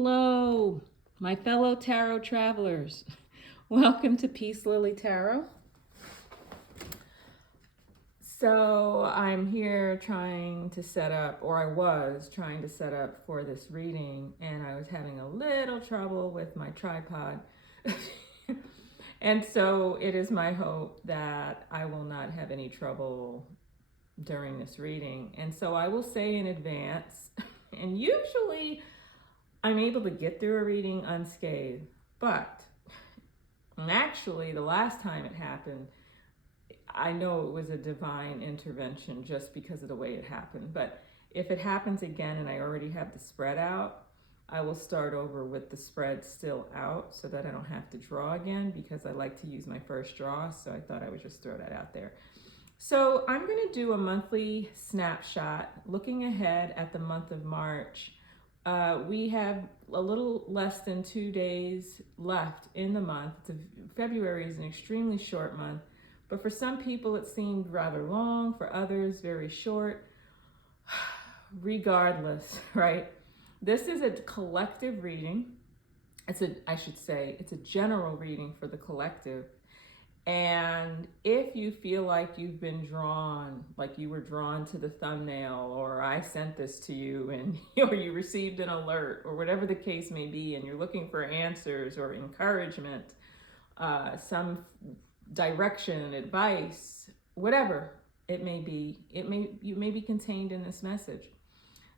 Hello, my fellow tarot travelers. Welcome to Peace Lily Tarot. So I'm here trying to set up, or I was trying to set up for this reading, and I was having a little trouble with my tripod. And so it is my hope that I will not have any trouble during this reading. And so I will say in advance, and usually I'm able to get through a reading unscathed, but actually the last time it happened, I know it was a divine intervention just because of the way it happened. But if it happens again and I already have the spread out, I will start over with the spread still out so that I don't have to draw again, because I like to use my first draw. So I thought I would just throw that out there. So I'm going to do a monthly snapshot looking ahead at the month of March. We have a little less than 2 days left in the month. February is an extremely short month, but for some people it seemed rather long, for others very short. Regardless, right? This is a collective reading. It's a general reading for the collective. And if you feel like you've been drawn, like you were drawn to the thumbnail, or I sent this to you and or you received an alert, or whatever the case may be, and you're looking for answers or encouragement, some direction, advice, whatever it may be, you may be contained in this message.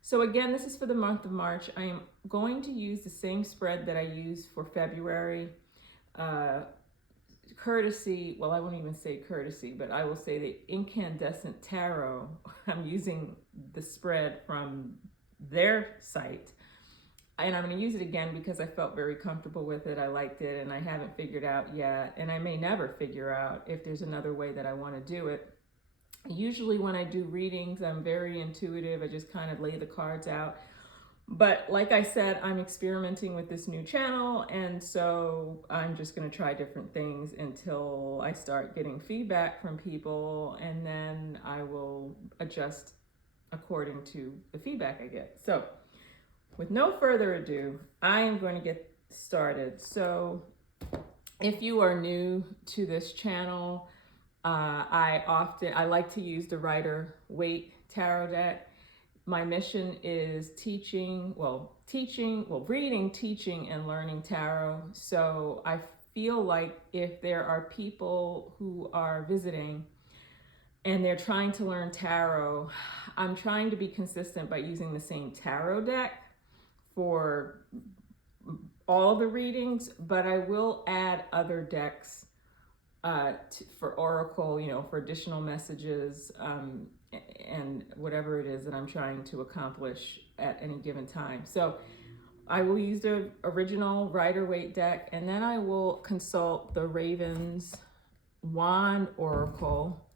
So again, this is for the month of March. I am going to use the same spread that I used for February. Courtesy, well, I won't even say courtesy, but I will say the Incandescent Tarot. I'm using the spread from their site, and I'm going to use it again because I felt very comfortable with it. I liked it, and I haven't figured out yet, and I may never figure out if there's another way that I want to do it. Usually when I do readings, I'm very intuitive. I just kind of lay the cards out. But like I said, I'm experimenting with this new channel, and so I'm just going to try different things until I start getting feedback from people, and then I will adjust according to the feedback I get. So with no further ado, I am going to get started. So if you are new to this channel, I like to use the Waite tarot deck. My mission is reading, teaching, and learning tarot. So I feel like if there are people who are visiting and they're trying to learn tarot, I'm trying to be consistent by using the same tarot deck for all the readings, but I will add other decks for oracle, for additional messages, and whatever it is that I'm trying to accomplish at any given time. So I will use the original Rider-Waite deck, and then I will consult the Raven's Wand Oracle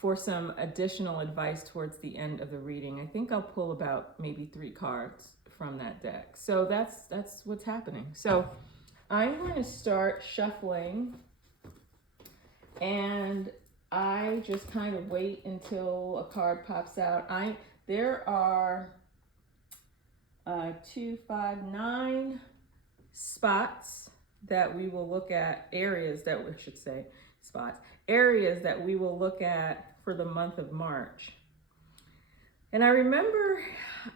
for some additional advice towards the end of the reading. I think I'll pull about maybe 3 cards from that deck. So that's what's happening. So I'm going to start shuffling, and I just kind of wait until a card pops out. There are 2, 5, 9 spots that we will look at, areas that we will look at for the month of March. And I remember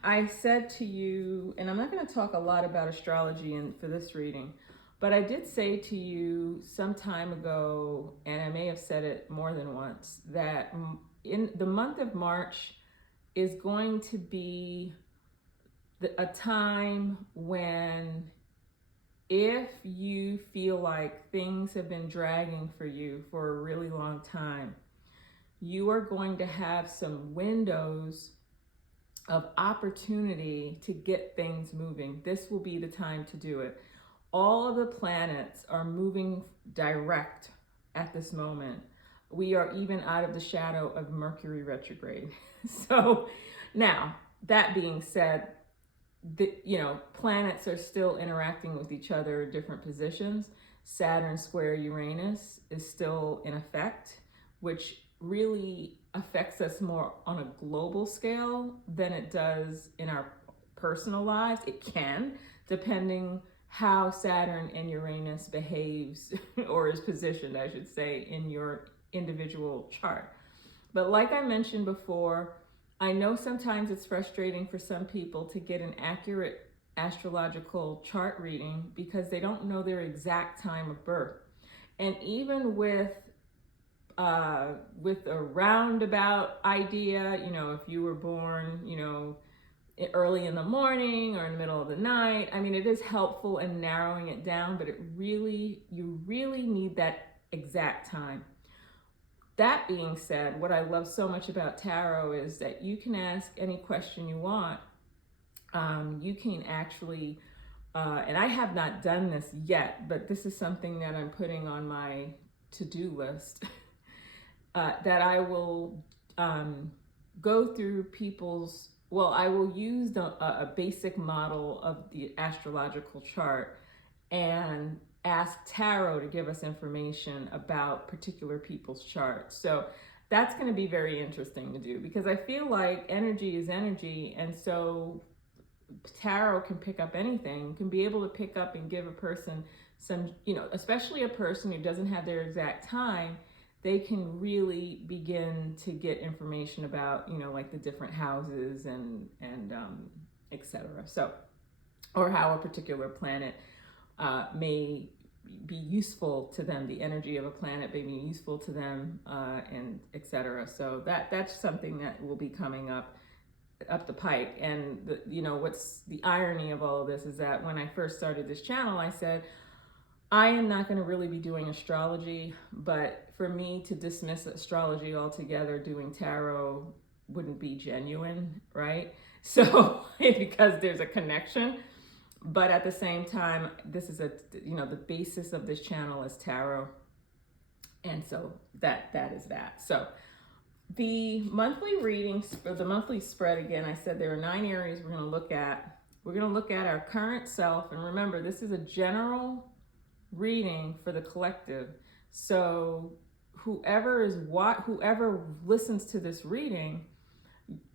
I said to you, and I'm not going to talk a lot about astrology for this reading, but I did say to you some time ago, and I may have said it more than once, that in the month of March is going to be a time when, if you feel like things have been dragging for you for a really long time, you are going to have some windows of opportunity to get things moving. This will be the time to do it. All of the planets are moving direct at this moment. We are even out of the shadow of Mercury retrograde. So now, that being said, planets are still interacting with each other in different positions. Saturn square Uranus is still in effect, which really affects us more on a global scale than it does in our personal lives. It can, depending how Saturn and Uranus behaves or is positioned, I should say, in your individual chart. But like I mentioned before, I know sometimes it's frustrating for some people to get an accurate astrological chart reading because they don't know their exact time of birth. And even with a roundabout idea, if you were born, early in the morning or in the middle of the night, I mean, it is helpful in narrowing it down, but you really need that exact time. That being said, what I love so much about tarot is that you can ask any question you want. You can actually, and I have not done this yet, but this is something that I'm putting on my to-do list, that I will go through people's, I will use a basic model of the astrological chart and ask tarot to give us information about particular people's charts. So that's going to be very interesting to do, because I feel like energy is energy, and so tarot can pick up anything, can be able to pick up and give a person some, especially a person who doesn't have their exact time, they can really begin to get information about, like the different houses and etc. So, or how a particular planet may be useful to them, the energy of a planet may be useful to them, and etc. So that's something that will be coming up the pike. And what's the irony of all of this is that when I first started this channel, I said, I am not going to really be doing astrology, but for me to dismiss astrology altogether, doing tarot wouldn't be genuine, right? So, because there's a connection, but at the same time, this is the basis of this channel is tarot. And so that is that. So the monthly readings, or the monthly spread, again, I said there are 9 areas we're going to look at. We're going to look at our current self. And remember, this is a general reading for the collective. So whoever listens to this reading,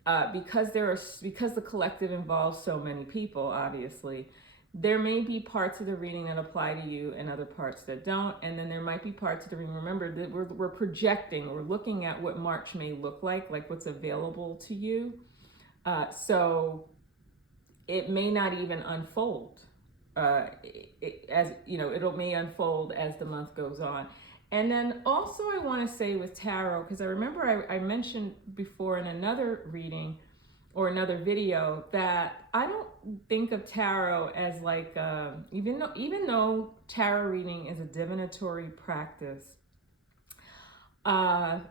because the collective involves so many people, obviously, there may be parts of the reading that apply to you and other parts that don't. And then there might be parts of the reading, remember that we're projecting, we're looking at what March may look like what's available to you. So it may not even unfold. It may unfold as the month goes on. And then also I want to say with tarot, because I remember I mentioned before in another reading or another video that I don't think of tarot as like, even though tarot reading is a divinatory practice, it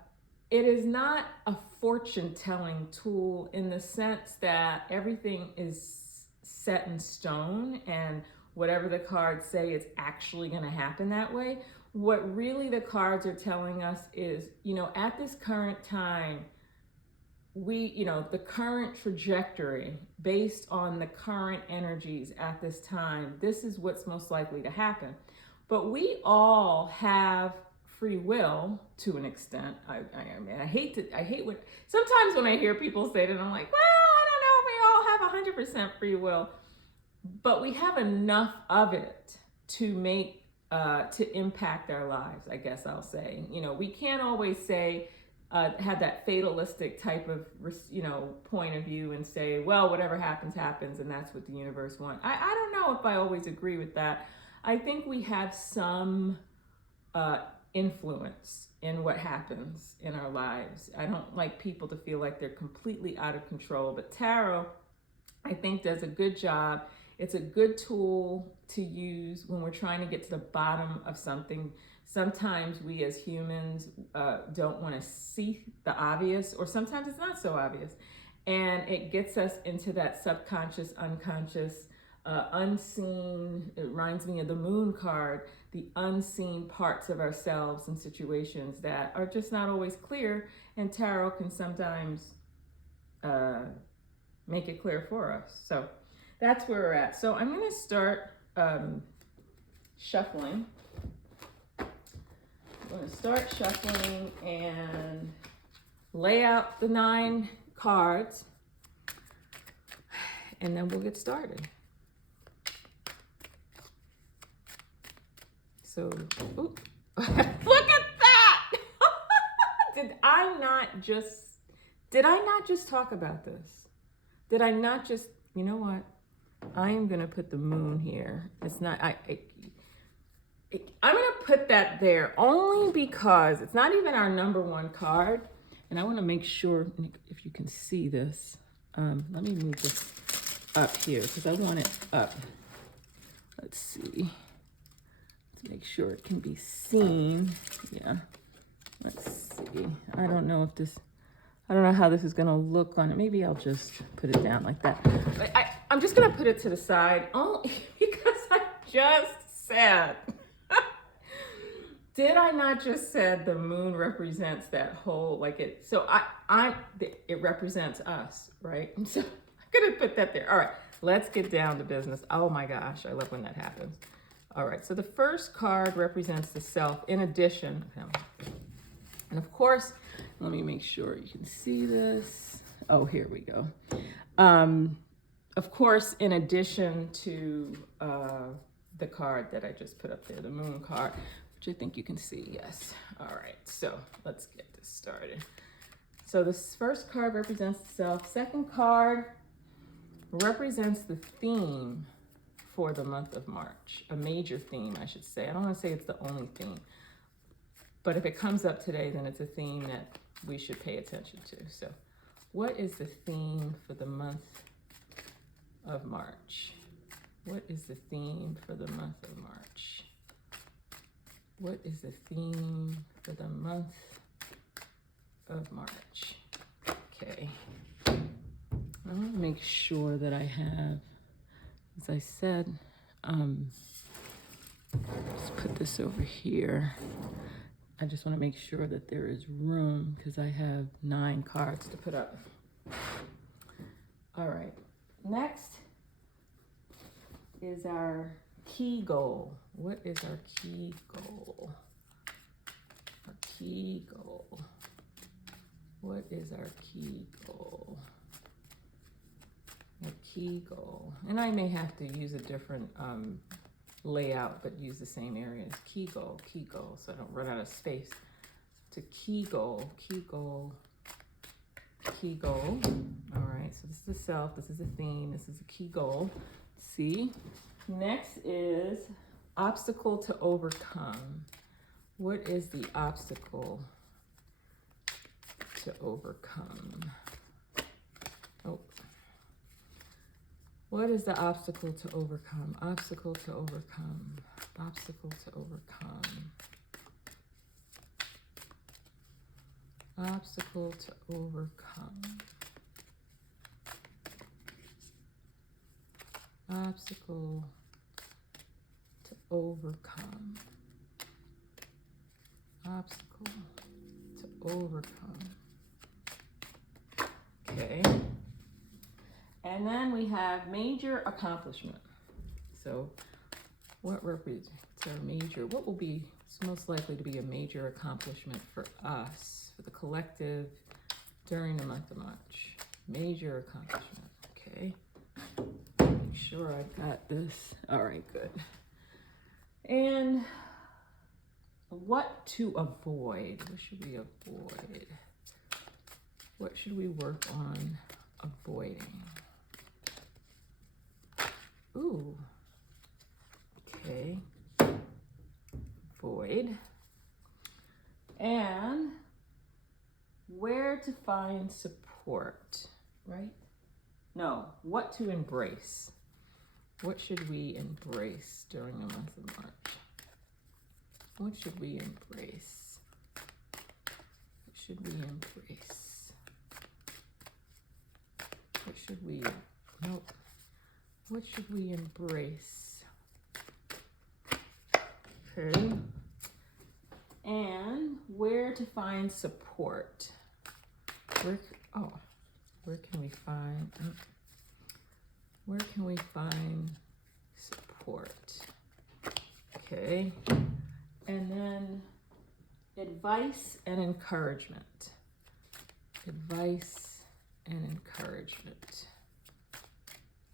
is not a fortune-telling tool in the sense that everything is set in stone and whatever the cards say, it's actually going to happen that way. What really the cards are telling us is, at this current time, the current trajectory based on the current energies at this time, this is what's most likely to happen. But we all have free will to an extent. I hate sometimes when I hear people say that, I'm like, well, I don't know if we all have 100% free will, but we have enough of it to make, to impact our lives, I guess I'll say. We can't always say, have that fatalistic type of, point of view and say, well, whatever happens, happens, and that's what the universe wants. I don't know if I always agree with that. I think we have some influence in what happens in our lives. I don't like people to feel like they're completely out of control, but tarot, I think, does a good job. It's a good tool to use when we're trying to get to the bottom of something. Sometimes we as humans don't want to see the obvious, or sometimes it's not so obvious. And it gets us into that subconscious, unconscious, unseen. It reminds me of the Moon card, the unseen parts of ourselves and situations that are just not always clear. And tarot can sometimes make it clear for us. So that's where we're at. So I'm going to start shuffling. I'm going to start shuffling and lay out the 9 cards. and then we'll get started. So, look at that! Did I not just talk about this? Did I not just, you know what? I am gonna put the moon here. It's not, I'm gonna put that there only because it's not even our number one card. And I wanna make sure if you can see this. Let me move this up here because I want it up. Let's see. Let's make sure it can be seen. Yeah, let's see. I don't know how this is gonna look on it. Maybe I'll just put it down like that. But I'm just gonna put it to the side only because I just said, did I not just said the moon represents that whole, like it, so it represents us, right? And so I'm gonna put that there. All right, let's get down to business. Oh my gosh, I love when that happens. All right, so the first card represents the self in addition. And of course, let me make sure you can see this. Oh, here we go. Of course, in addition to the card that I just put up there, the moon card, which I think you can see, yes. All right, so let's get this started. So this first card represents the self. Second card represents the theme for the month of March, a major theme, I should say. I don't want to say it's the only theme, but if it comes up today, then it's a theme that we should pay attention to. So what is the theme for the month of March? What is the theme for the month of March? What is the theme for the month of March? Okay. I want to make sure that I have, as I said, let's put this over here. I just want to make sure that there is room because I have 9 cards to put up. All right, next is our key goal. What is our key goal? Our key goal. What is our key goal? Our key goal. And I may have to use a different layout, but use the same areas. Key goal, so I don't run out of space. To key goal, key goal, key goal. All right, so this is the self, this is the theme, this is the key goal. See? Next is obstacle to overcome. What is the obstacle to overcome? Oh. What is the obstacle to overcome? Obstacle to overcome. Obstacle to overcome. Obstacle to overcome. Obstacle to overcome. Obstacle to overcome. Okay. And then we have major accomplishment. So what represents our major, what will be most likely to be a major accomplishment for us, for the collective during the month of March? Major accomplishment, okay. Make sure I got this. All right, good. And what to avoid? What should we avoid? What should we work on avoiding? Ooh, okay, void. And where to find support, right? No, what to embrace. What should we embrace during the month of March? What should we embrace? What should we embrace? What should we, nope. What should we embrace? Okay. And where to find support? Where can we find support? Okay. And then advice and encouragement. Advice and encouragement.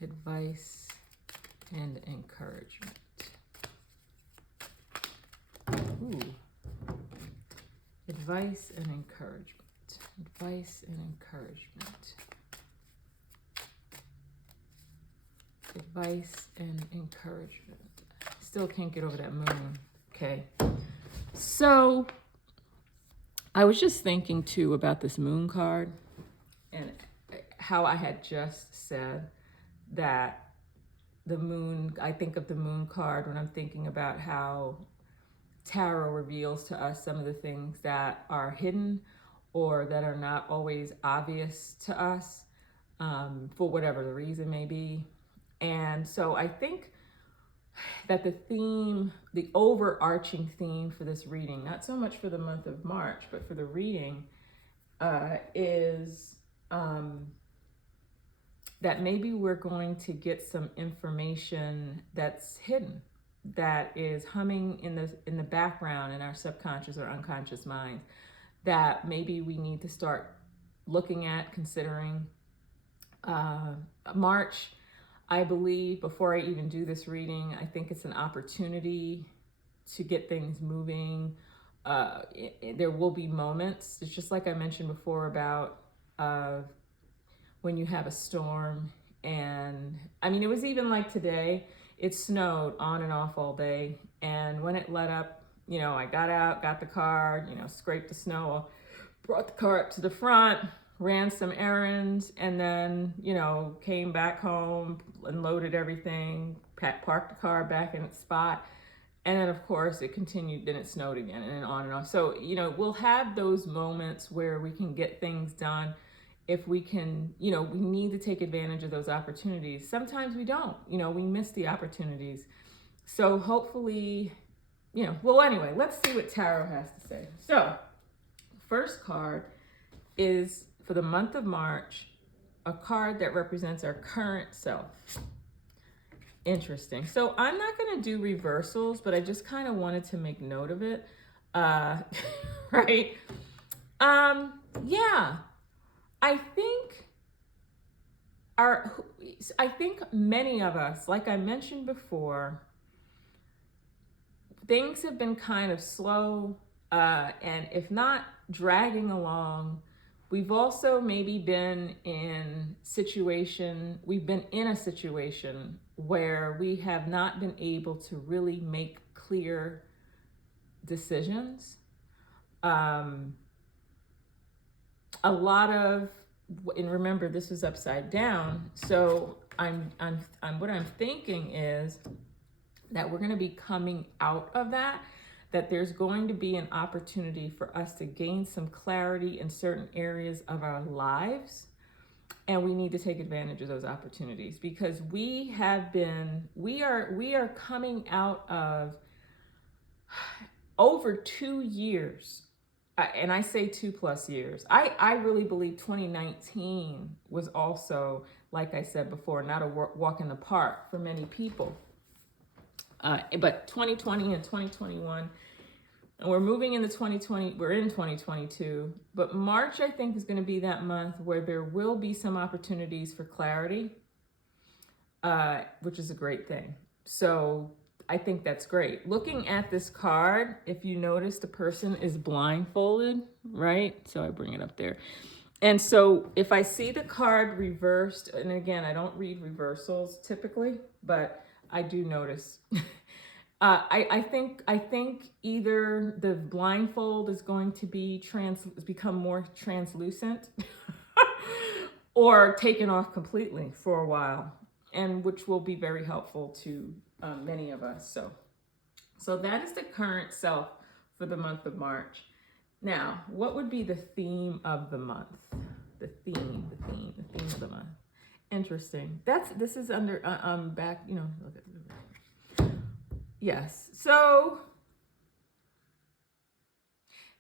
advice and encouragement. Ooh. Advice and encouragement. Advice and encouragement. Advice and encouragement. Still can't get over that moon. Okay. So I was just thinking too about this moon card and how I had just said that the moon, I think of the moon card when I'm thinking about how tarot reveals to us some of the things that are hidden or that are not always obvious to us for whatever the reason may be. And so I think that the theme, the overarching theme for this reading, not so much for the month of March, but for the reading, is that maybe we're going to get some information that's hidden, that is humming in the background in our subconscious or unconscious minds, that maybe we need to start looking at, considering. March, I believe, before I even do this reading, I think it's an opportunity to get things moving. There will be moments, it's just like I mentioned before about when you have a storm. And I mean, it was even like today, it snowed on and off all day. And when it let up, you know, I got out, got the car, you know, scraped the snow, brought the car up to the front, ran some errands, and then, you know, came back home and loaded everything, parked the car back in its spot. And then of course it continued, then it snowed again, and then on and on. So, you know, we'll have those moments where we can get things done if we can, you know, we need to take advantage of those opportunities. Sometimes we don't, you know, we miss the opportunities. So hopefully, you know, well, anyway, let's see what tarot has to say. So first card is for the month of March, a card that represents our current self. Interesting. So I'm not going to do reversals, but I just kind of wanted to make note of it. Right? Yeah. I think many of us, like I mentioned before, things have been kind of slow, and if not dragging along, we've also maybe been in a situation where we have not been able to really make clear decisions. A lot of, and remember, this is upside down. So what I'm thinking is that we're going to be coming out of that there's going to be an opportunity for us to gain some clarity in certain areas of our lives. And we need to take advantage of those opportunities, because we are coming out of over 2 years. And I say 2+ years. I really believe 2019 was also, like I said before, not a walk in the park for many people. But 2020 and 2021, and we're moving into 2020, we're in 2022. But March, I think, is going to be that month where there will be some opportunities for clarity, which is a great thing. So I think that's great. Looking at this card, if you notice, the person is blindfolded, right? So I bring it up there. And so if I see the card reversed, and again, I don't read reversals typically, but I do notice. I think either the blindfold is going to be become more translucent or taken off completely for a while, and which will be very helpful to many of us. So that is the current self for the month of March. Now, what would be the theme of the month? The theme of the month. Interesting. This is under back, you know, look at yes. So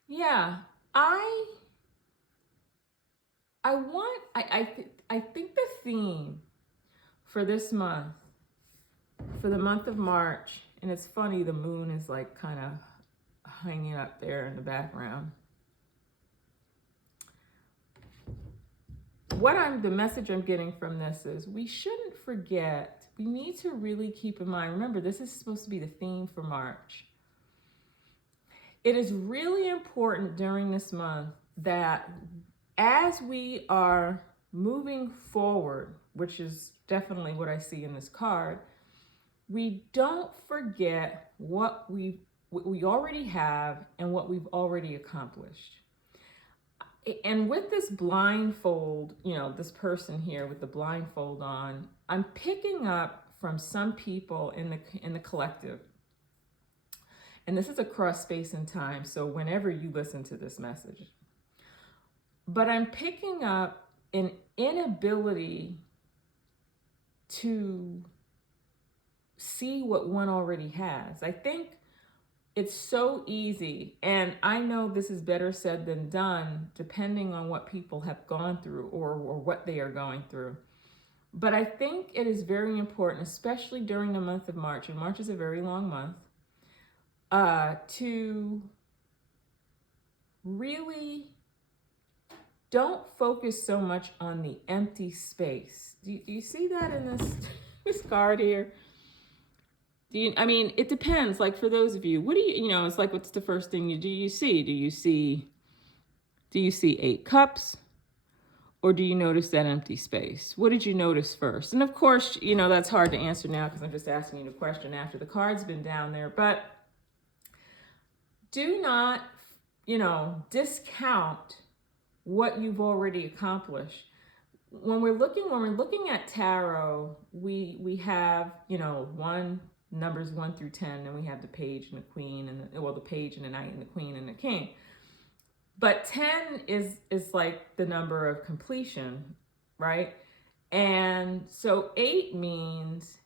yeah, I think the theme for this month, for the month of March, and it's funny, the moon is like kind of hanging up there in the background. The message I'm getting from this is we shouldn't forget, we need to really keep in mind, remember, this is supposed to be the theme for March. It is really important during this month that as we are moving forward, which is definitely what I see in this card, we don't forget what we already have and what we've already accomplished. And with this blindfold, this person here with the blindfold on, I'm picking up from some people in the collective. And this is across space and time, so whenever you listen to this message. But I'm picking up an inability to see what one already has. I think it's so easy, and I know this is better said than done, depending on what people have gone through or what they are going through. But I think it is very important, especially during the month of March, and March is a very long month, to really don't focus so much on the empty space. Do you see that in this card here? It depends. Like for those of you, what do it's like, what's the first thing you see? Do you see 8 cups? Or do you notice that empty space? What did you notice first? And of course, that's hard to answer now because I'm just asking you the question after the card's been down there. But do not, discount what you've already accomplished. When we're looking at tarot, we have, numbers 1 through 10, and we have the page and the queen, and the page and the knight and the queen and the king. But 10 is like the number of completion, right? And so 8 means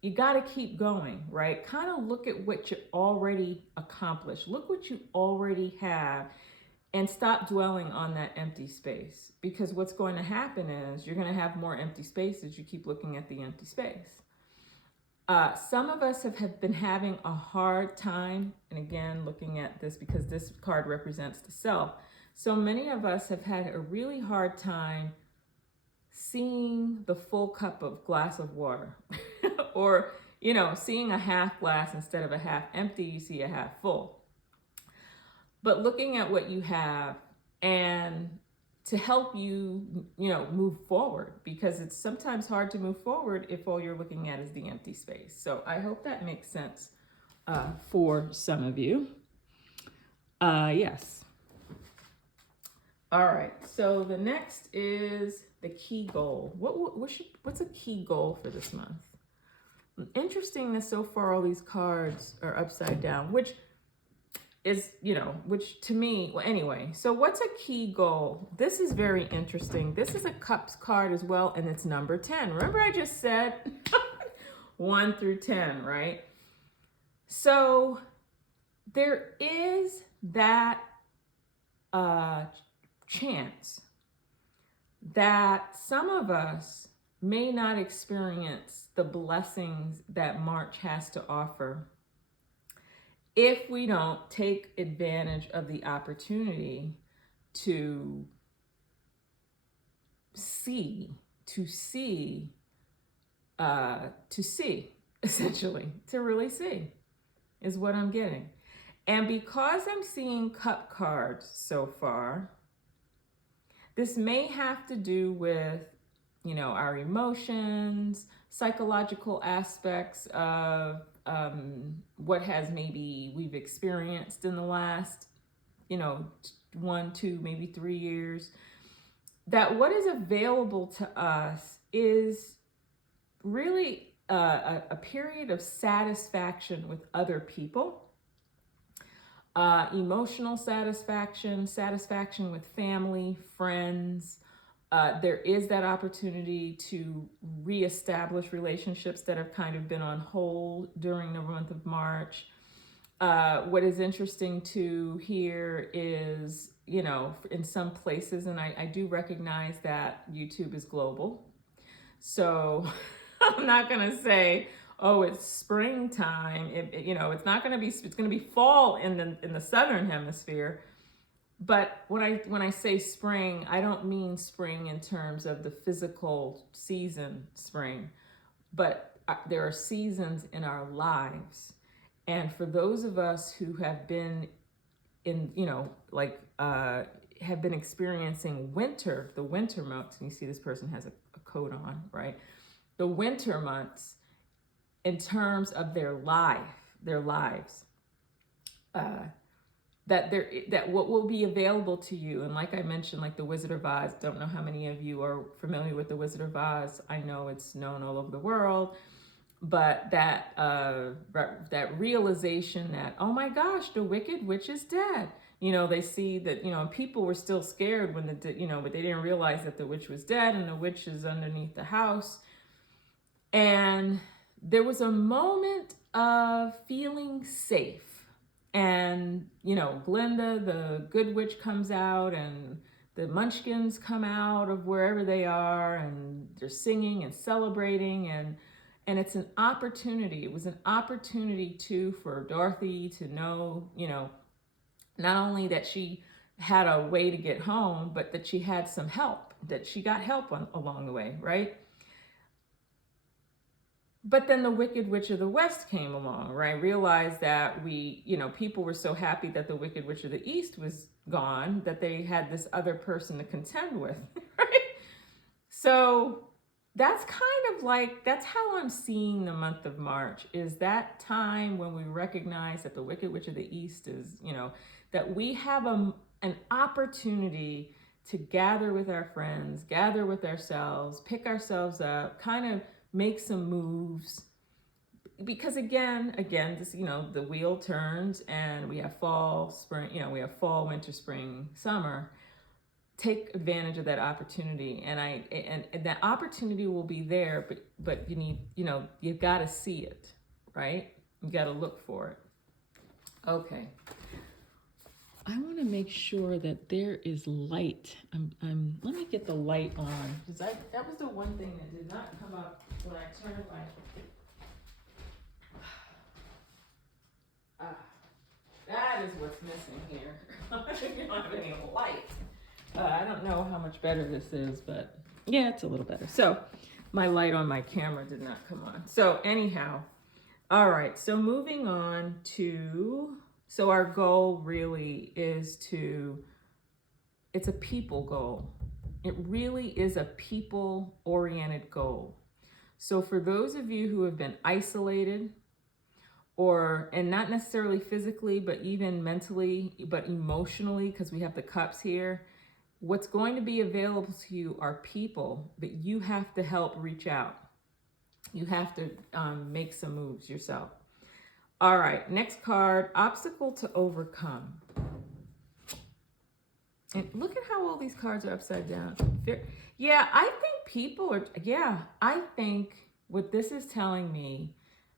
you got to keep going, right? Kind of look at what you already accomplished. Look what you already have, and stop dwelling on that empty space. Because what's going to happen is you're going to have more empty spaces. You keep looking at the empty space. Some of us have been having a hard time, and again, looking at this because this card represents the self. So many of us have had a really hard time seeing the full cup of glass of water or, seeing a half glass instead of a half empty, you see a half full. But looking at what you have and to help you, move forward, because it's sometimes hard to move forward if all you're looking at is the empty space. So I hope that makes sense for some of you. Yes. All right. So the next is the key goal. What's a key goal for this month? Interesting that so far all these cards are upside down, which is, which to me, well, anyway, so what's a key goal? This is very interesting. This is a cups card as well, and it's number 10. Remember I just said 1 through 10, right? So there is that chance that some of us may not experience the blessings that March has to offer if we don't take advantage of the opportunity to see, essentially, to really see is what I'm getting. And because I'm seeing cup cards so far, this may have to do with, our emotions, psychological aspects of what has maybe we've experienced in the last, 1, 2, maybe 3 years, that what is available to us is really a period of satisfaction with other people, emotional satisfaction with family, friends. There is that opportunity to reestablish relationships that have kind of been on hold during the month of March. What is interesting to hear is, in some places, and I do recognize that YouTube is global. So I'm not going to say, oh, it's springtime. It's not going to be, it's going to be fall in the southern hemisphere. But when I say spring, I don't mean spring in terms of the physical season spring, but there are seasons in our lives. And for those of us who have been in, have been experiencing winter, the winter months, and you see this person has a coat on, right? The winter months, in terms of their lives, that what will be available to you, and like I mentioned, like the Wizard of Oz, don't know how many of you are familiar with the Wizard of Oz. I know it's known all over the world, but that realization that, oh my gosh, the Wicked Witch is dead. They see that, people were still scared when but they didn't realize that the witch was dead and the witch is underneath the house. And there was a moment of feeling safe. And, Glinda, the good witch, comes out, and the munchkins come out of wherever they are, and they're singing and celebrating, and it's an opportunity. It was an opportunity too for Dorothy to know, not only that she had a way to get home, but that she had some help, that she got help along the way, right? But then the Wicked Witch of the West came along, right? Realized that people were so happy that the Wicked Witch of the East was gone that they had this other person to contend with, right? So that's that's how I'm seeing the month of March, is that time when we recognize that the Wicked Witch of the East is, that we have an opportunity to gather with our friends, gather with ourselves, pick ourselves up, kind of make some moves. Because again, this, the wheel turns and we have fall, spring, we have fall, winter, spring, summer. Take advantage of that opportunity, and that opportunity will be there, but you need, you've got to see it, right? You got to look for it. Okay. I want to make sure that there is light. Let me get the light on, because that was the one thing that did not come up when I turned my. That is what's missing here. You don't have any light. I don't know how much better this is, but yeah, it's a little better. So my light on my camera did not come on. So anyhow, all right. So moving on to, so our goal really is it's a people goal. It really is a people-oriented goal. So for those of you who have been isolated, and not necessarily physically, but even mentally, but emotionally, because we have the cups here, what's going to be available to you are people that you have to help reach out. You have to make some moves yourself. All right, next card, obstacle to overcome. And look at how all these cards are upside down. Yeah, I think I think what this is telling me,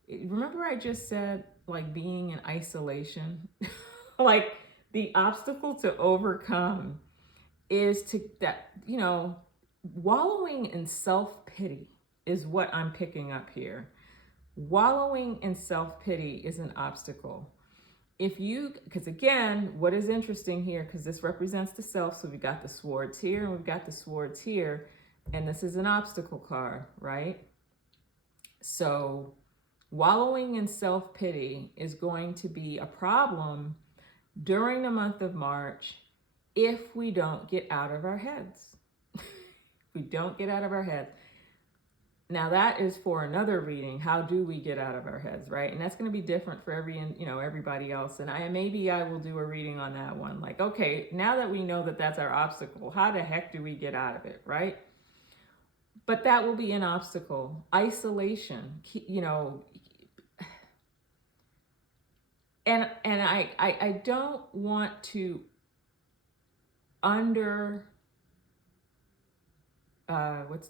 remember I just said, like, being in isolation? Like, the obstacle to overcome is wallowing in self-pity is what I'm picking up here. Wallowing in self-pity is an obstacle. Because again, what is interesting here, because this represents the self, so we got the swords here and we've got the swords here, and this is an obstacle card, right? So wallowing in self-pity is going to be a problem during the month of March if we don't get out of our heads. We don't get out of our heads. Now that is for another reading. How do we get out of our heads, right? And that's going to be different for everybody else. And maybe I will do a reading on that one. Like, okay, now that we know that that's our obstacle, how the heck do we get out of it, right? But that will be an obstacle. Isolation, and I don't want to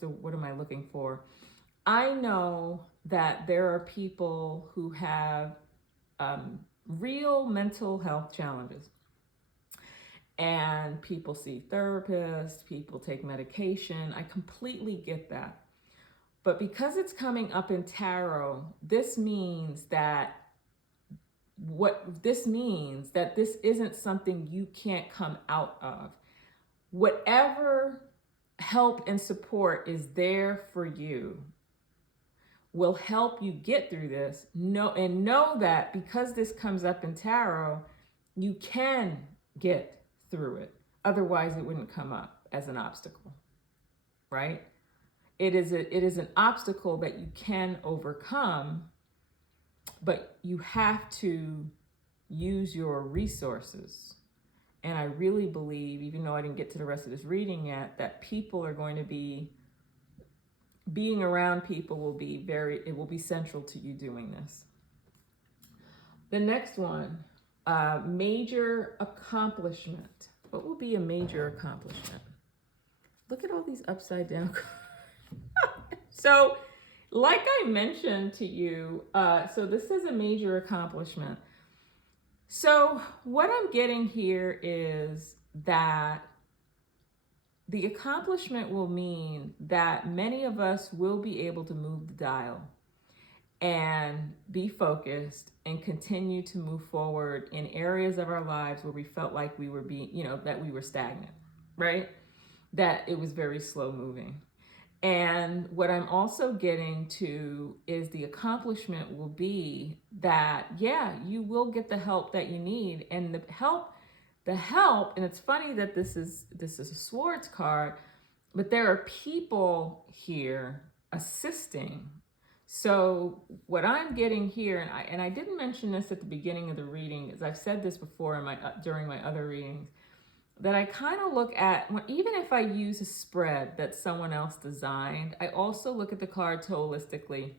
what am I looking for? I know that there are people who have real mental health challenges, and people see therapists, people take medication. I completely get that. But because it's coming up in tarot, this means that what this means, that this isn't something you can't come out of. Whatever help and support is there for you will help you get through this. Know that because this comes up in tarot, you can get through it. Otherwise, it wouldn't come up as an obstacle, right? It is an obstacle that you can overcome, but you have to use your resources. And I really believe, even though I didn't get to the rest of this reading yet, that people are going to be, being around people will be it will be central to you doing this. The next one, major accomplishment. What will be a major accomplishment? Look at all these upside down. So, like I mentioned to you, so this is a major accomplishment. So what I'm getting here is that the accomplishment will mean that many of us will be able to move the dial and be focused and continue to move forward in areas of our lives where we felt like we were being, that we were stagnant, right? That it was very slow moving. And what I'm also getting to is the accomplishment will be that, yeah, you will get the help that you need. And the help, and it's funny that this is a swords card, but there are people here assisting. So what I'm getting here, and I didn't mention this at the beginning of the reading, as I've said this before during my other readings, that I kind of look at, even if I use a spread that someone else designed, I also look at the cards holistically.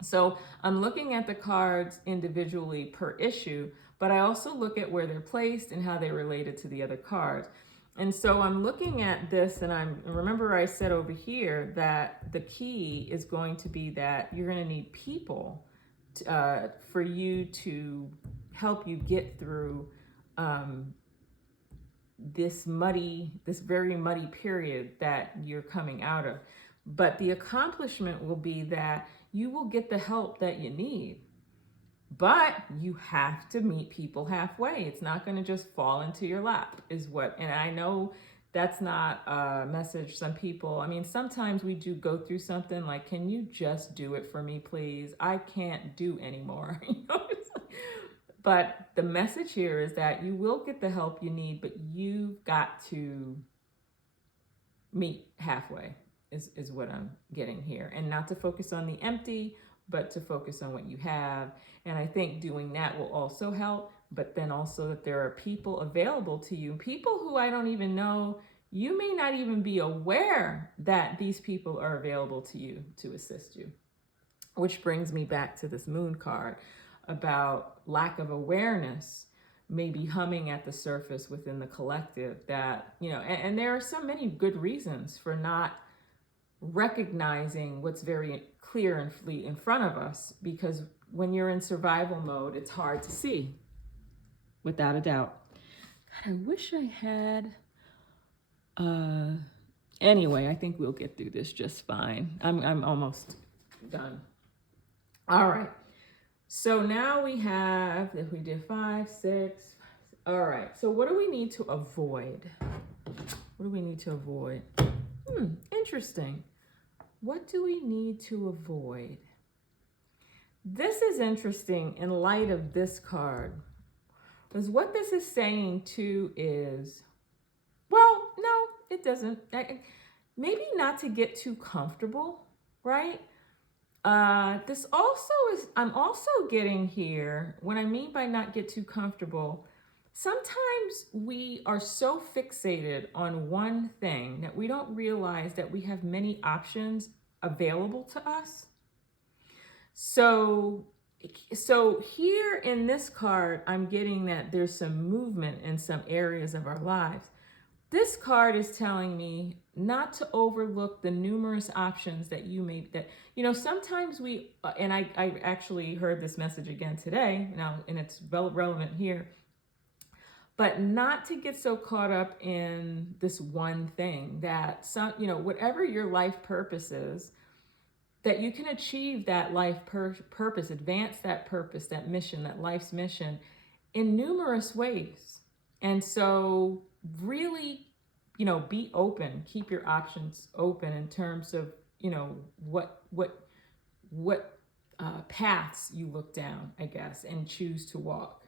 So I'm looking at the cards individually per issue, but I also look at where they're placed and how they're related to the other cards. And so I'm looking at this, and remember I said over here that the key is going to be that you're going to need people for you to help you get through this very muddy period that you're coming out of. But the accomplishment will be that you will get the help that you need, but you have to meet people halfway. It's not going to just fall into your lap and I know that's not a message. Some people, sometimes we do go through something like, can you just do it for me, please? I can't do anymore. But the message here is that you will get the help you need, but you've got to meet halfway is what I'm getting here. And not to focus on the empty, but to focus on what you have. And I think doing that will also help, but then also that there are people available to you, people who I don't even know. You may not even be aware that these people are available to you to assist you. Which brings me back to this moon card about lack of awareness, maybe humming at the surface within the collective that, and there are so many good reasons for not recognizing what's very clear and in front of us, because when you're in survival mode, it's hard to see, without a doubt. God, I wish I had, anyway, I think we'll get through this just fine. I'm almost done. All right. So now we have, if we did 5, 6, all right. So what do we need to avoid? What do we need to avoid? Interesting. What do we need to avoid? This is interesting in light of this card. Because what this is saying too is, well, no, it doesn't. Maybe not to get too comfortable, right? This also is, I'm also getting here, what I mean by not get too comfortable, sometimes we are so fixated on one thing that we don't realize that we have many options available to us. So here in this card, I'm getting that there's some movement in some areas of our lives. This card is telling me not to overlook the numerous options that sometimes we, and I actually heard this message again today, and it's relevant here, but not to get so caught up in this one thing that whatever your life purpose is, that you can achieve that life purpose, advance that purpose, that mission, that life's mission in numerous ways. And so really, be open, keep your options open in terms of, what paths you look down, I guess, and choose to walk.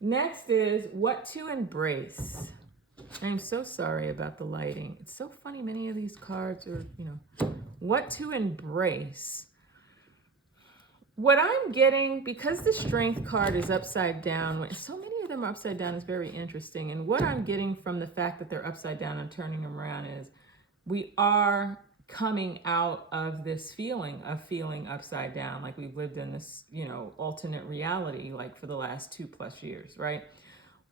Next is what to embrace. I'm so sorry about the lighting. It's so funny. Many of these cards are, what to embrace. What I'm getting, because the Strength card is upside down, so many of them are upside down, is very interesting. And what I'm getting from the fact that they're upside down and turning them around is we are coming out of this feeling of feeling upside down, like we've lived in this, alternate reality, like for the last 2+ years, right?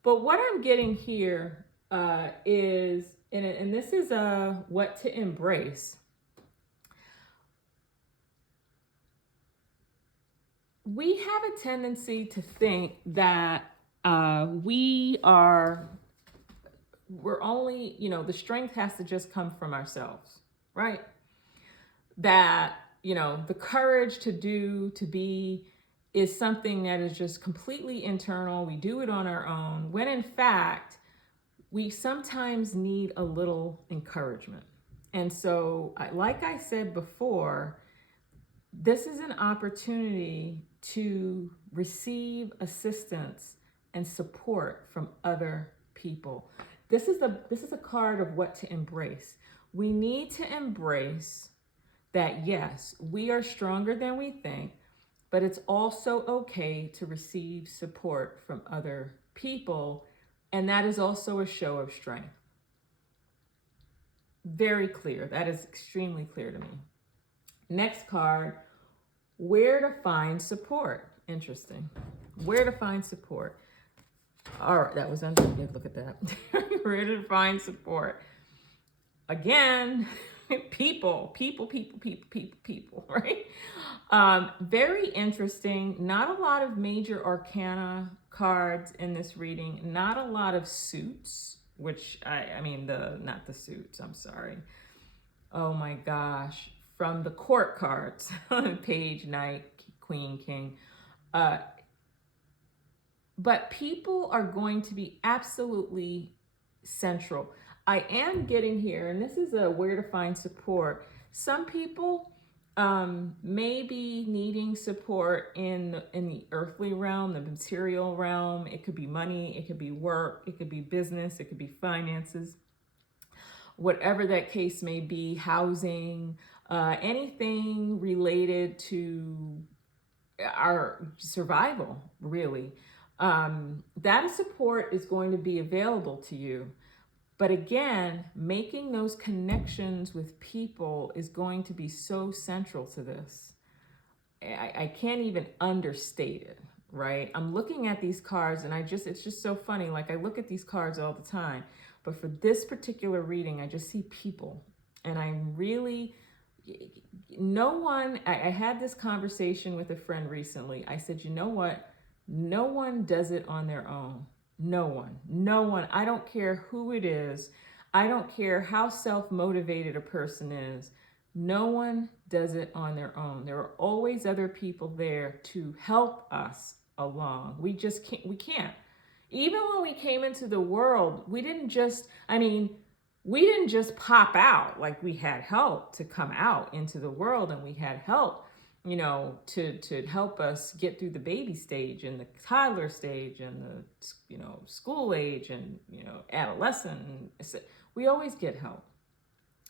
But what I'm getting here is, and this is what to embrace. We have a tendency to think that we're only, the strength has to just come from ourselves, right? That, the courage to do, to be, is something that is just completely internal. We do it on our own, when in fact, we sometimes need a little encouragement. And so, like I said before, this is an opportunity to receive assistance and support from other people. This is a card of what to embrace. We need to embrace that, yes, we are stronger than we think, but it's also okay to receive support from other people. And that is also a show of strength. Very clear. That is extremely clear to me. Next card, where to find support. Interesting. Where to find support. All right, that was under. Look at that. Where to find support. Again, people, right? Very interesting. Not a lot of major arcana cards in this reading. Not a lot of suits, which not the suits, I'm sorry. Oh my gosh. From the court cards, Page, Knight, Queen, King. But people are going to be absolutely central. I am getting here, and this is a where to find support. Some people may be needing support in the earthly realm, the material realm. It could be money, it could be work, it could be business, it could be finances. Whatever that case may be, housing, anything related to our survival, really. That support is going to be available to you. But again, making those connections with people is going to be so central to this. I can't even understate it, right? I'm looking at these cards and it's just so funny. Like I look at these cards all the time, but for this particular reading, I just see people. And I'm really, I had this conversation with a friend recently. I said, you know what? No one does it on their own. No one. I don't care who it is. I don't care how self-motivated a person is. No one does it on their own. There are always other people there to help us along. We can't. Even when we came into the world, we didn't just pop out. Like we had help to come out into the world, and we had help, to help us get through the baby stage and the toddler stage and the, school age and, adolescent. We always get help.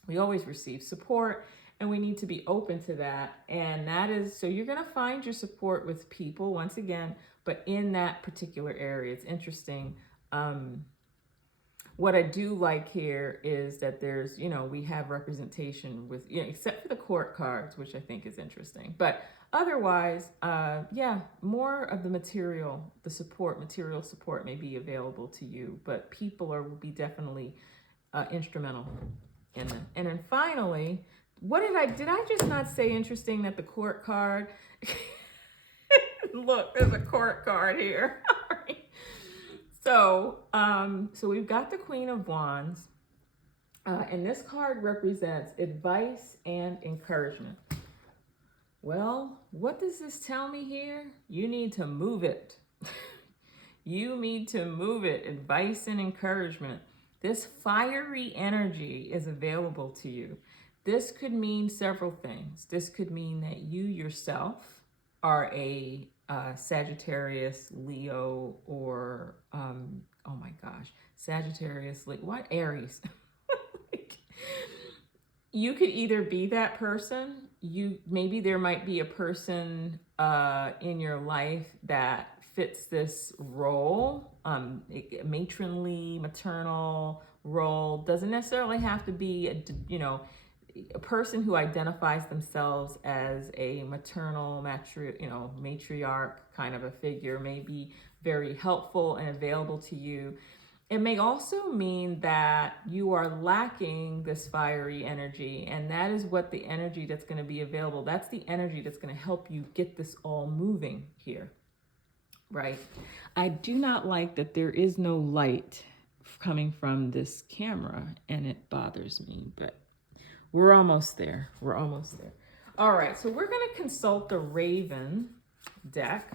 We always receive support, and we need to be open to that. And that is, so you're going to find your support with people once again, but in that particular area. It's interesting. What I do like here is that there's, we have representation with, except for the court cards, which I think is interesting. But otherwise, more of the material support may be available to you, but people will be definitely instrumental in them. And then finally, did I just not say interesting that the court card, look, there's a court card here. So we've got the Queen of Wands, and this card represents advice and encouragement. Well, what does this tell me here? You need to move it. You need to move it. Advice and encouragement. This fiery energy is available to you. This could mean several things. This could mean that you yourself are a Sagittarius, Leo, or, oh my gosh, Sagittarius, what, Aries? You could either be that person. Maybe there might be a person in your life that fits this role, matronly, maternal role. Doesn't necessarily have to be a person who identifies themselves as a maternal, matriarch kind of a figure, may be very helpful and available to you. It may also mean that you are lacking this fiery energy, and that is what the energy that's going to be available. That's the energy that's going to help you get this all moving here, right? I do not like that there is no light coming from this camera, and it bothers me, but we're almost there. We're almost there. All right, so we're going to consult the Raven deck,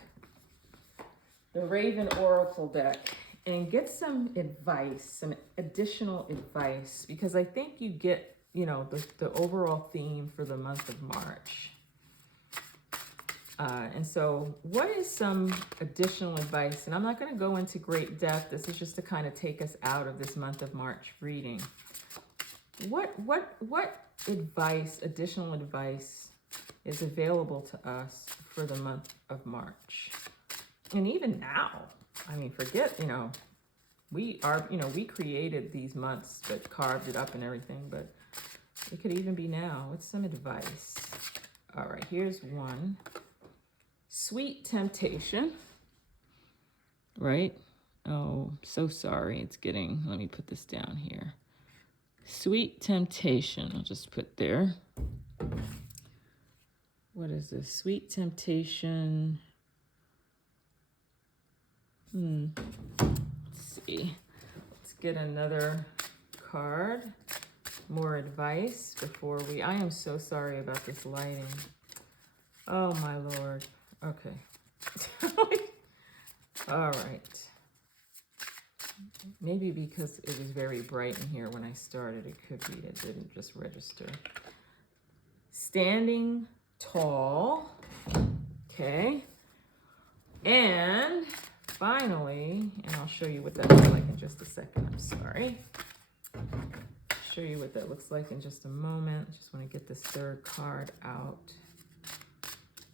the Raven Oracle deck, and get some advice, some additional advice, because I think you get, the overall theme for the month of March. And so what is some additional advice? And I'm not going to go into great depth. This is just to kind of take us out of this month of March reading. What advice, additional advice is available to us for the month of March? And even now, I mean, forget, we created these months, but carved it up and everything, but it could even be now. What's some advice? All right, here's one. Sweet temptation, right? Oh, so sorry. Let me put this down here. Sweet temptation, I'll just put there. What is this? Sweet temptation. Let's see. Let's get another card. More advice before I am so sorry about this lighting. Oh my Lord. Okay. All right. Maybe because it was very bright in here when I started, it could be it didn't just register. Standing tall. Okay. And finally, and I'll show you what that looks like in just a second. I'm sorry. Show you what that looks like in just a moment. Just want to get this third card out.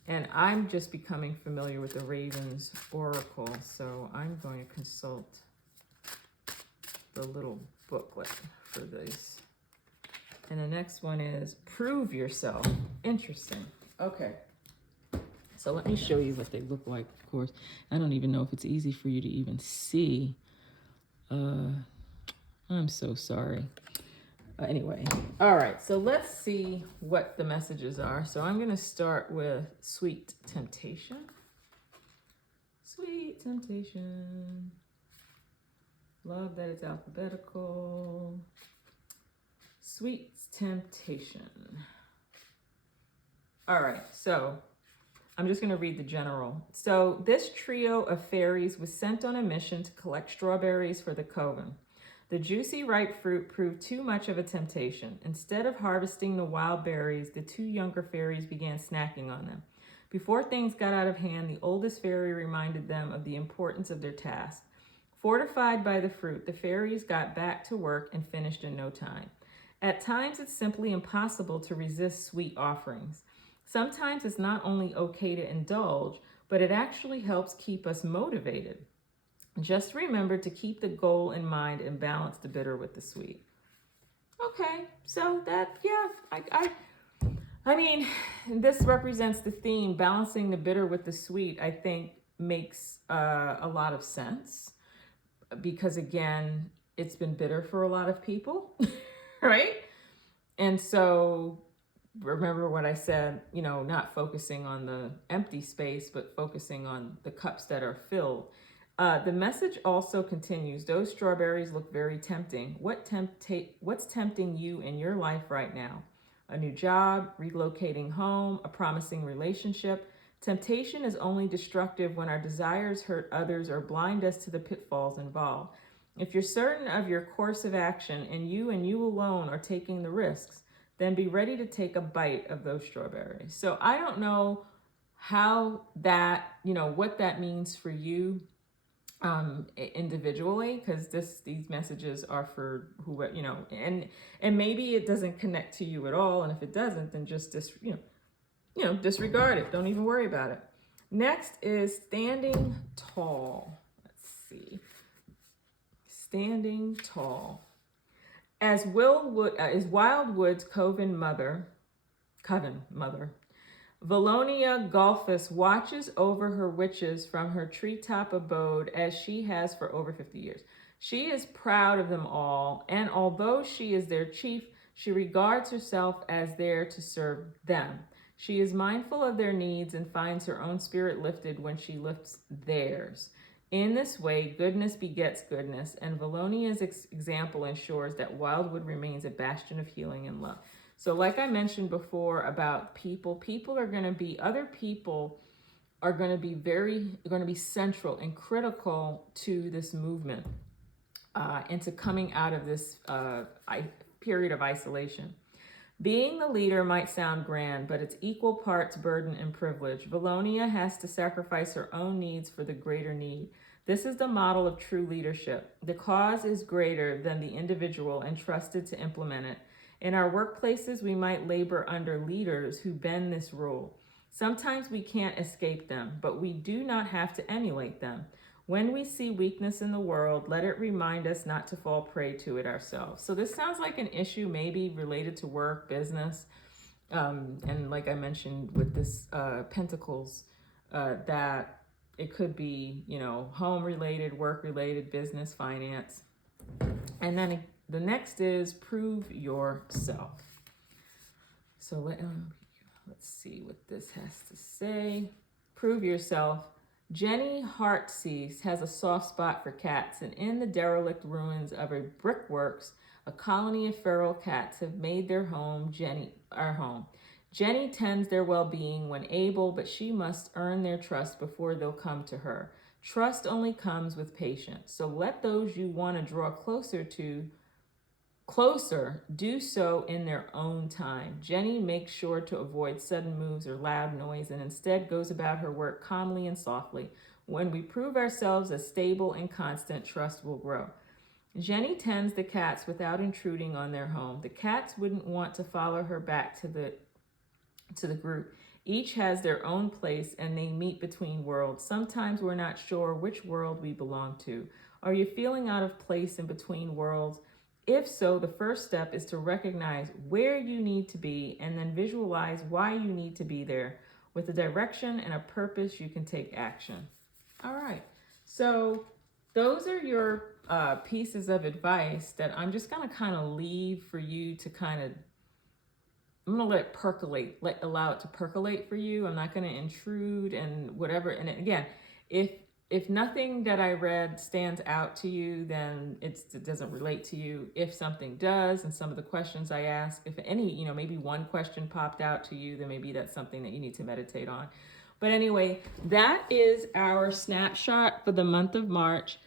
And I'm just becoming familiar with the Raven's Oracle, so I'm going to consult the little booklet for this. And the next one is Prove Yourself. Interesting. Okay. So let me show you what they look like, of course. I don't even know if it's easy for you to even see. I'm so sorry. Anyway, all right, so let's see what the messages are. So I'm going to start with Sweet Temptation. Sweet Temptation. Love that it's alphabetical. Sweet Temptation. All right, so I'm just going to read the general. So this trio of fairies was sent on a mission to collect strawberries for the coven. The juicy ripe fruit proved too much of a temptation. Instead of harvesting the wild berries, the two younger fairies began snacking on them. Before things got out of hand, the oldest fairy reminded them of the importance of their task. Fortified by the fruit, the fairies got back to work and finished in no time. At times, it's simply impossible to resist sweet offerings. Sometimes it's not only okay to indulge, but it actually helps keep us motivated. Just remember to keep the goal in mind and balance the bitter with the sweet. Okay, so that, yeah, I mean, this represents the theme, balancing the bitter with the sweet, I think makes a lot of sense. Because again, it's been bitter for a lot of people, right? And so remember what I said, not focusing on the empty space, but focusing on the cups that are filled. The message also continues, those strawberries look very tempting. What's tempting you in your life right now? a new job, relocating home, a promising relationship. Temptation is only destructive when our desires hurt others or blind us to the pitfalls involved. If you're certain of your course of action and you alone are taking the risks, then be ready to take a bite of those strawberries. So I don't know how that, what that means for you individually, because these messages are for who, and maybe it doesn't connect to you at all. And if it doesn't, then just disregard it. Don't even worry about it. Next is standing tall. Let's see. Standing tall. As Wildwood's Coven mother, Valonia Golfus watches over her witches from her treetop abode as she has for over 50 years. She is proud of them all, and although she is their chief, she regards herself as there to serve them. She is mindful of their needs and finds her own spirit lifted when she lifts theirs. In this way, goodness begets goodness, and Valonia's example ensures that Wildwood remains a bastion of healing and love. So like I mentioned before about people are going to be, other people are going to be central and critical to this movement and to coming out of this period of isolation. Being the leader might sound grand, but it's equal parts burden and privilege. Valonia has to sacrifice her own needs for the greater need. This is the model of true leadership. The cause is greater than the individual and trusted to implement it. In our workplaces, we might labor under leaders who bend this rule. Sometimes we can't escape them, but we do not have to emulate them. When we see weakness in the world, let it remind us not to fall prey to it ourselves. So this sounds like an issue maybe related to work, business, and like I mentioned with this Pentacles, that it could be, home-related, work-related, business, finance. And then the next is prove yourself. So let's see what this has to say. Prove yourself. Jenny Heartsease has a soft spot for cats, and in the derelict ruins of a brickworks, a colony of feral cats have made their home, our home. Jenny tends their well-being when able, but she must earn their trust before they'll come to her. Trust only comes with patience. So let those you want to draw closer, do so in their own time. Jenny makes sure to avoid sudden moves or loud noise and instead goes about her work calmly and softly. When we prove ourselves as stable and constant, trust will grow. Jenny tends the cats without intruding on their home. The cats wouldn't want to follow her back to the group. Each has their own place and they meet between worlds. Sometimes we're not sure which world we belong to. Are you feeling out of place in between worlds? If so, the first step is to recognize where you need to be and then visualize why you need to be there. With a direction and a purpose, you can take action. All right. So those are your pieces of advice that I'm just going to kind of leave for you to I'm going to let it percolate, allow it to percolate for you. I'm not going to intrude and whatever. And again, if nothing that I read stands out to you, then it doesn't relate to you. If something does, and some of the questions I ask, if any, maybe one question popped out to you, then maybe that's something that you need to meditate on. But anyway, that is our snapshot for the month of March.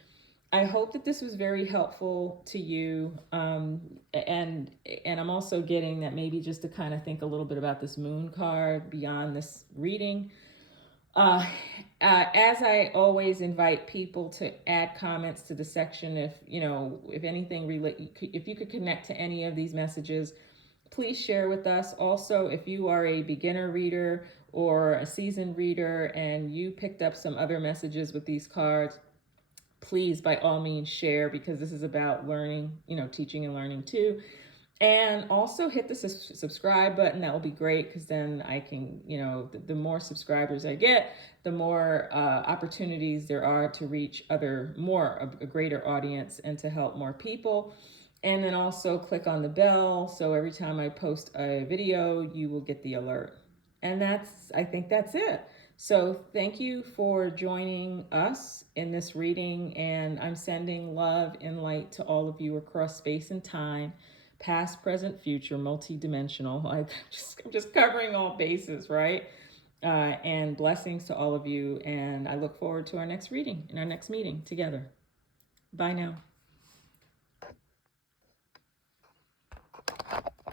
I hope that this was very helpful to you. And I'm also getting that maybe just to kind of think a little bit about this moon card beyond this reading. As I always invite people to add comments to the section, if anything, if you could connect to any of these messages, please share with us. Also, if you are a beginner reader or a seasoned reader and you picked up some other messages with these cards, please, by all means, share, because this is about learning, teaching and learning too. And also hit the subscribe button. That will be great, because then I can, the more subscribers I get, the more opportunities there are to reach a greater audience and to help more people. And then also click on the bell, so every time I post a video, you will get the alert. And I think that's it. So thank you for joining us in this reading, and I'm sending love and light to all of you across space and time. past, present, future, multi-dimensional. I'm just covering all bases, right? And blessings to all of you. And I look forward to our next reading and our next meeting together. Bye now.